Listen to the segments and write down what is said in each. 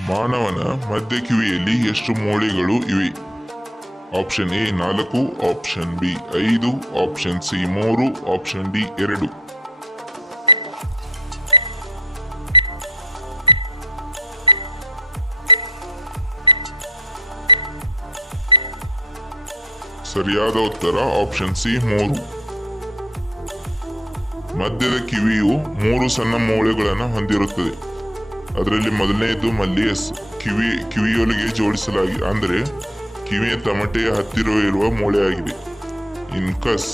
ಮಾನವನ ಮಧ್ಯ ಕಿವಿಯಲ್ಲಿ ಎಷ್ಟು ಮೂಳೆಗಳು ಇವೆ? Option A 4, option B 5, option C 3, option D 2. ಸರಿಯಾದ ಉತ್ತರ ಆಪ್ಷನ್ ಸಿ 3. ಮಧ್ಯದ ಕಿವಿಯು 3 ಸಣ್ಣ ಮೂಳೆಗಳನ್ನು ಹೊಂದಿರುತ್ತದೆ. ಅದರಲ್ಲಿ ಮೊದಲನೆಯದು ಮಲ್ಲಿಯಸ್, ಕಿವಿಯೊಳಗೆ ಜೋಡಿಸಲಾಗಿದೆ, ಅಂದರೆ ಕಿವಿಯ ತಮಟೆಯ ಹತ್ತಿರ ಇರುವ ಮೂಳೆಯಾಗಿದೆ. ಇನ್ಕಸ್,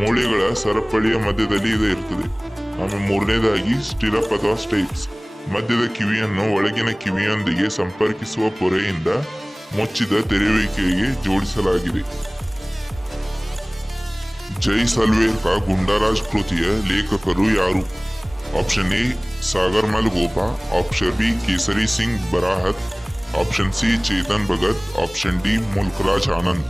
ಮೂಳೆಗಳ ಸರಪಳಿಯ ಮಧ್ಯದಲ್ಲಿ ಇದು ಇರುತ್ತದೆ. ಆಮೇಲೆ ಮೂರನೇದಾಗಿ ಸ್ಟಿರಪ್ ಅಥವಾ ಸ್ಟೇಪ್ಸ್, ಮಧ್ಯದ ಕಿವಿಯನ್ನು ಒಳಗಿನ ಕಿವಿಯೊಂದಿಗೆ ಸಂಪರ್ಕಿಸುವ ಪೊರೆಯಿಂದ ಮುಚ್ಚಿದ ತೆರೆಯುವಿಕೆಗೆ ಜೋಡಿಸಲಾಗಿದೆ. ಜೈಸಲ್ಮೇರ್ ಕಾ ಗುಂಡಾರಾಜ್ ಕೃತಿಯ ಲೇಖಕರು ಯಾರು? Option A Sagarmal Gopa, option B Kesari Singh Barhat, option C Chetan Bhagat, option D Mulkraj Anand.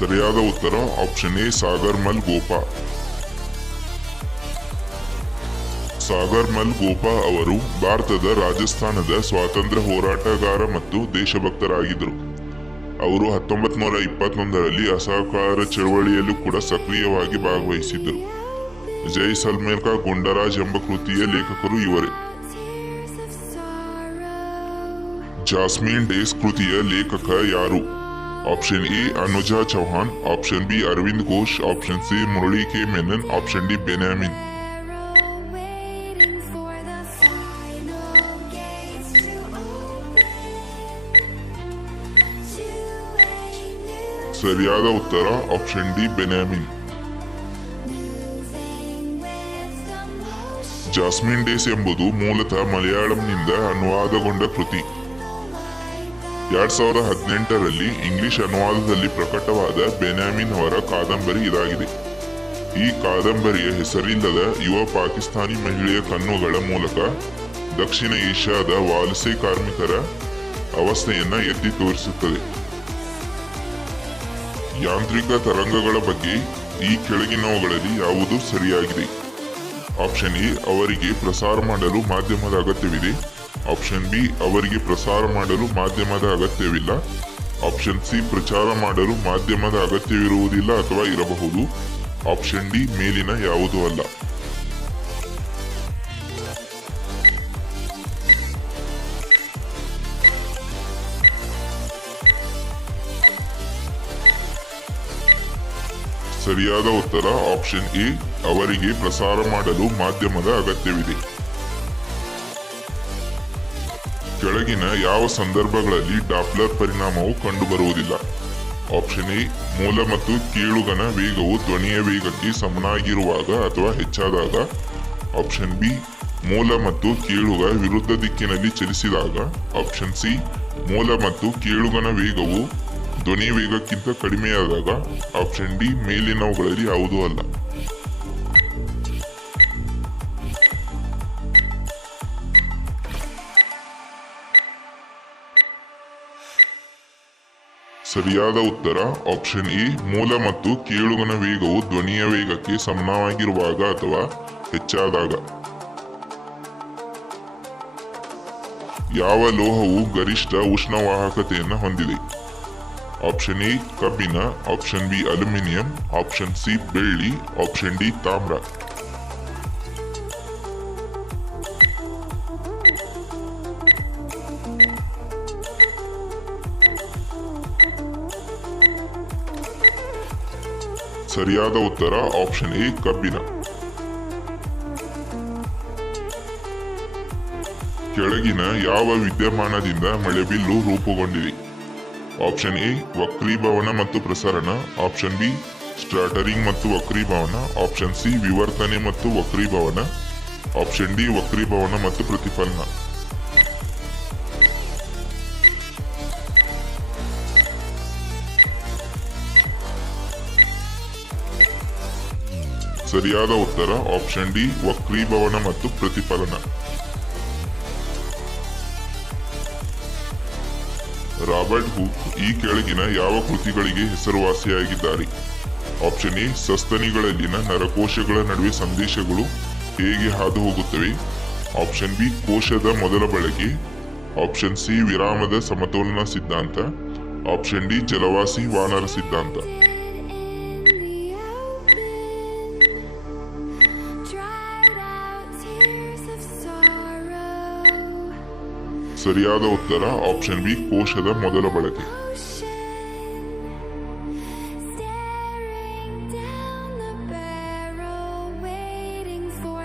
ಸರಿಯಾದ ಉತ್ತರ ಆಪ್ಷನ್ ಎ ಸಾಗರ್ಮಲ್ ಗೋಪಾ. ಸಾಗರ್ಮಲ್ ಗೋಪಾ ಅವರು ಭಾರತದ ರಾಜಸ್ಥಾನದ ಸ್ವಾತಂತ್ರ್ಯ ಹೋರಾಟಗಾರ ಮತ್ತು ದೇಶಭಕ್ತರಾಗಿದ್ದರು. ಅವರು 1921ರಲ್ಲಿ ಅಸಹಕಾರ ಚಳವಳಿಯಲ್ಲೂ ಕೂಡ ಸಕ್ರಿಯವಾಗಿ ಭಾಗವಹಿಸಿದ್ದರು. ಜೈಸಲ್ಮೇರ್ ಕಾ ಗುಂಡರಾಜ್ ಎಂಬ ಕೃತಿಯ ಲೇಖಕರು ಇವರೇ. ಜಾಸ್ಮಿನ್ ಡೇಸ್ ಕೃತಿಯ ಲೇಖಕ ಯಾರು? Option A Anuja Chauhan, option B Aravind Ghosh, option C Murali K Menon, option D Benyamin. ಸರಿಯಾದ ಉತ್ತರ option D Benyamin. Jasmine Days ಎಂಬುದು ಮೂಲತಃ ಮಲಯಾಳಂನಿಂದ ಅನುವಾದಗೊಂಡ ಕೃತಿ. 2018ರಲ್ಲಿ ಇಂಗ್ಲಿಷ್ ಅನುವಾದದಲ್ಲಿ ಪ್ರಕಟವಾದ ಬೆನ್ಯಾಮಿನ್ ಅವರ ಕಾದಂಬರಿ ಇದಾಗಿದೆ. ಈ ಕಾದಂಬರಿಯ ಹೆಸರಿಲ್ಲದ ಯುವ ಪಾಕಿಸ್ತಾನಿ ಮಹಿಳೆಯ ಕಣ್ಣುಗಳ ಮೂಲಕ ದಕ್ಷಿಣ ಏಷ್ಯಾದ ವಲಸೆ ಕಾರ್ಮಿಕರ ಅವಸ್ಥೆಯನ್ನ ಎತ್ತಿ ತೋರಿಸುತ್ತದೆ. ಯಾಂತ್ರಿಕ ತರಂಗಗಳ ಬಗ್ಗೆ ಈ ಕೆಳಗಿನವುಗಳಲ್ಲಿ ಯಾವುದು ಸರಿಯಾಗಿದೆ? ಆಪ್ಷನ್ ಎ ಅವರಿಗೆ ಪ್ರಸಾರ ಮಾಡಲು ಮಾಧ್ಯಮದ ಅಗತ್ಯವಿದೆ, ಆಪ್ಷನ್ ಬಿ ಅವರಿಗೆ ಪ್ರಸಾರ ಮಾಡಲು ಮಾಧ್ಯಮದ ಅಗತ್ಯವಿಲ್ಲ, ಆಪ್ಷನ್ ಸಿ ಪ್ರಚಾರ ಮಾಡಲು ಮಾಧ್ಯಮದ ಅಗತ್ಯವಿರುವುದಿಲ್ಲ ಅಥವಾ ಇರಬಹುದು, ಆಪ್ಷನ್ ಡಿ ಮೇಲಿನ ಯಾವುದೂ ಅಲ್ಲ. ಸರಿಯಾದ ಉತ್ತರ ಆಪ್ಷನ್ ಎ ಅವರಿಗೆ ಪ್ರಸಾರ ಮಾಡಲು ಮಾಧ್ಯಮದ ಅಗತ್ಯವಿದೆ. ಕೆಳಗಿನ ಯಾವ ಸಂದರ್ಭಗಳಲ್ಲಿ ಡಾಪ್ಲರ್ ಪರಿಣಾಮವು ಕಂಡುಬರುವುದಿಲ್ಲ? ಆಪ್ಷನ್ ಎ ಮೂಲ ಮತ್ತು ಕೀಳುಗನ ವೇಗವು ಧ್ವನಿಯ ವೇಗಕ್ಕೆ ಸಮನಾಗಿರುವಾಗ ಅಥವಾ ಹೆಚ್ಚಾದಾಗ, ಆಪ್ಷನ್ ಬಿ ಮೂಲ ಮತ್ತು ಕೀಳುಗ ವಿರುದ್ಧ ದಿಕ್ಕಿನಲ್ಲಿ ಚಲಿಸಿದಾಗ, ಆಪ್ಷನ್ ಸಿ ಮೂಲ ಮತ್ತು ಕೀಳುಗನ ವೇಗವು ಧ್ವನಿ ವೇಗಕ್ಕಿಂತ ಕಡಿಮೆಯಾದಾಗ, ಆಪ್ಷನ್ ಡಿ ಮೇಲಿನವುಗಳಲ್ಲಿ ಯಾವುದೂ ಅಲ್ಲ. ಸರಿಯಾದ ಉತ್ತರ ಆಪ್ಷನ್ ಎ ಮೂಲ ಮತ್ತು ಕೀಳುಗನ ವೇಗವು ಧ್ವನಿಯ ವೇಗಕ್ಕೆ ಸಮನಾಗಿರುವಾಗ ಅಥವಾ ಹೆಚ್ಚಾದಾಗ. ಯಾವ ಲೋಹವು ಗರಿಷ್ಠ ಉಷ್ಣವಾಹಕತೆಯನ್ನು ಹೊಂದಿದೆ? ಆಪ್ಷನ್ ಎ ಕಬ್ಬಿಣ, option B aluminium, option C ಬೆಳ್ಳಿ, ಆಪ್ಷನ್ ಡಿ ತಾಮ್ರ. ಸರಿಯಾದ ಉತ್ತರ ಆಪ್ಷನ್ ಎ ಕಬ್ಬಿಣ. ಕೆಳಗಿನ ಯಾವ ವಿದ್ಯಮಾನದಿಂದ ಮಳೆಬಿಲ್ಲು ರೂಪುಗೊಂಡಿದೆ? ಆಪ್ಷನ್ ಎ ವಕ್ರೀಭವನ ಮತ್ತು ಪ್ರಸರಣ, ಆಪ್ಷನ್ ಬಿ ಸ್ಟಾರ್ಟರಿಂಗ್ ಮತ್ತು ವಕ್ರೀಭವನ, ಆಪ್ಷನ್ ಸಿ ವಿವರ್ತನೆ ಮತ್ತು ವಕ್ರೀಭವನ, ಆಪ್ಷನ್ ಡಿ ವಕ್ರೀಭವನ ಮತ್ತು ಪ್ರತಿಫಲನ. ಸರಿಯಾದ ಉತ್ತರ ಆಪ್ಷನ್ ಡಿ ವಕ್ರೀಭವನ ಮತ್ತು ಪ್ರತಿಫಲನ. ರಾಬರ್ಟ್ ಹುಕ್ ಈ ಕೆಳಗಿನ ಯಾವ ಕೃತಿಗಳಿಗೆ ಹೆಸರುವಾಸಿಯಾಗಿದ್ದಾರೆ? ಆಪ್ಷನ್ ಎ ಸಸ್ತನಿಗಳಲ್ಲಿನ ನರಕೋಶಗಳ ನಡುವೆ ಸಂದೇಶಗಳು ಹೇಗೆ ಹಾದು ಹೋಗುತ್ತವೆ. ಆಪ್ಷನ್ ಬಿ ಕೋಶದ ಮೊದಲ ಬಳಕೆ. ಆಪ್ಷನ್ ಸಿ ವಿರಾಮದ ಸಮತೋಲನ ಸಿದ್ಧಾಂತ. ಆಪ್ಷನ್ ಡಿ ಜಲವಾಸಿ ವಾನರ ಸಿದ್ಧಾಂತ. ಸರಿಯಾದ ಉತ್ತರ ಆಪ್ಷನ್ ಬಿ ಕೋಶದ ಮೊದಲ ಬಳಕೆ.